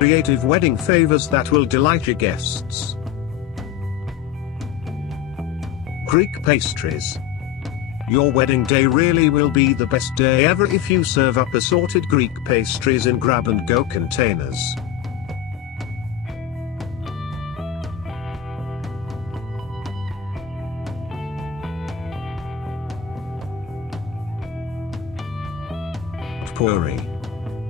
Creative wedding favors that will delight your guests. Greek pastries. Your wedding day really will be the best day ever if you serve up assorted Greek pastries in grab-and-go containers. Potpourri.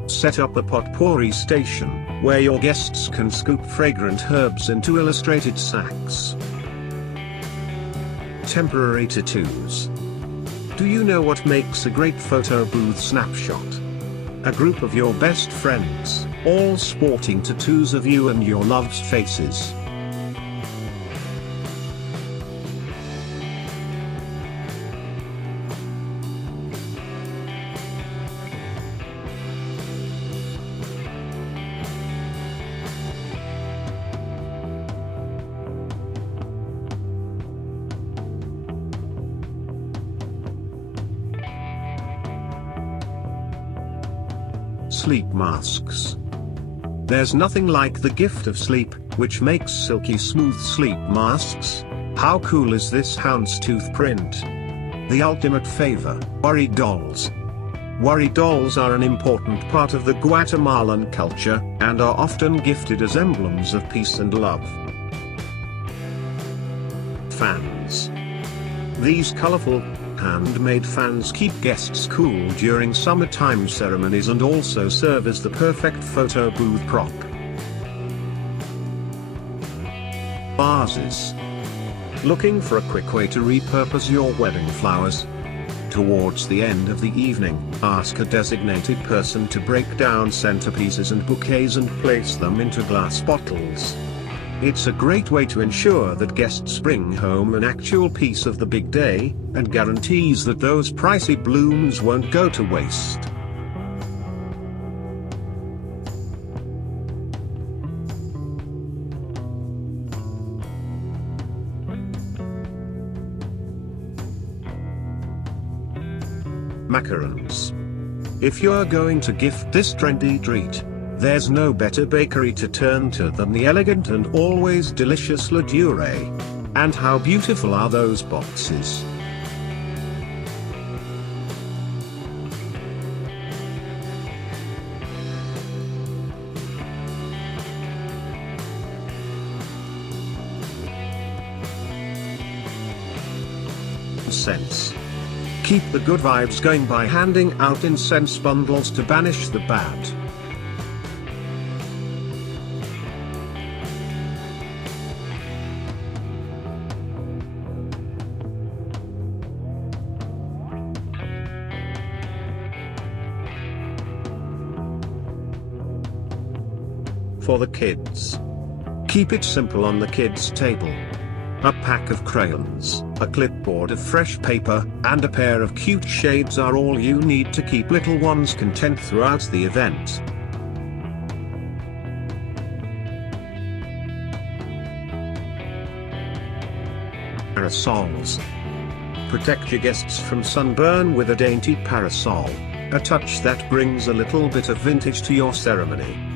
Set up a potpourri station, where your guests can scoop fragrant herbs into illustrated sacks. Temporary tattoos. Do you know what makes a great photo booth snapshot? A group of your best friends, all sporting tattoos of you and your love's faces. Sleep masks. There's nothing like the gift of sleep, which makes silky smooth sleep masks. How cool is this houndstooth print? The ultimate favor. Worry dolls. Worry dolls are an important part of the Guatemalan culture, and are often gifted as emblems of peace and love. Fans. These colorful, handmade fans keep guests cool during summertime ceremonies and also serve as the perfect photo booth prop. Vases. Looking for a quick way to repurpose your wedding flowers? Towards the end of the evening, ask a designated person to break down centerpieces and bouquets and place them into glass bottles. It's a great way to ensure that guests bring home an actual piece of the big day, and guarantees that those pricey blooms won't go to waste. Macarons. If you're going to gift this trendy treat, there's no better bakery to turn to than the elegant and always delicious La Dure. And how beautiful are those boxes? Incense. Keep the good vibes going by handing out incense bundles to banish the bad. For the kids. Keep it simple on the kids' table. A pack of crayons, a clipboard of fresh paper, and a pair of cute shades are all you need to keep little ones content throughout the event. Parasols. Protect your guests from sunburn with a dainty parasol, a touch that brings a little bit of vintage to your ceremony.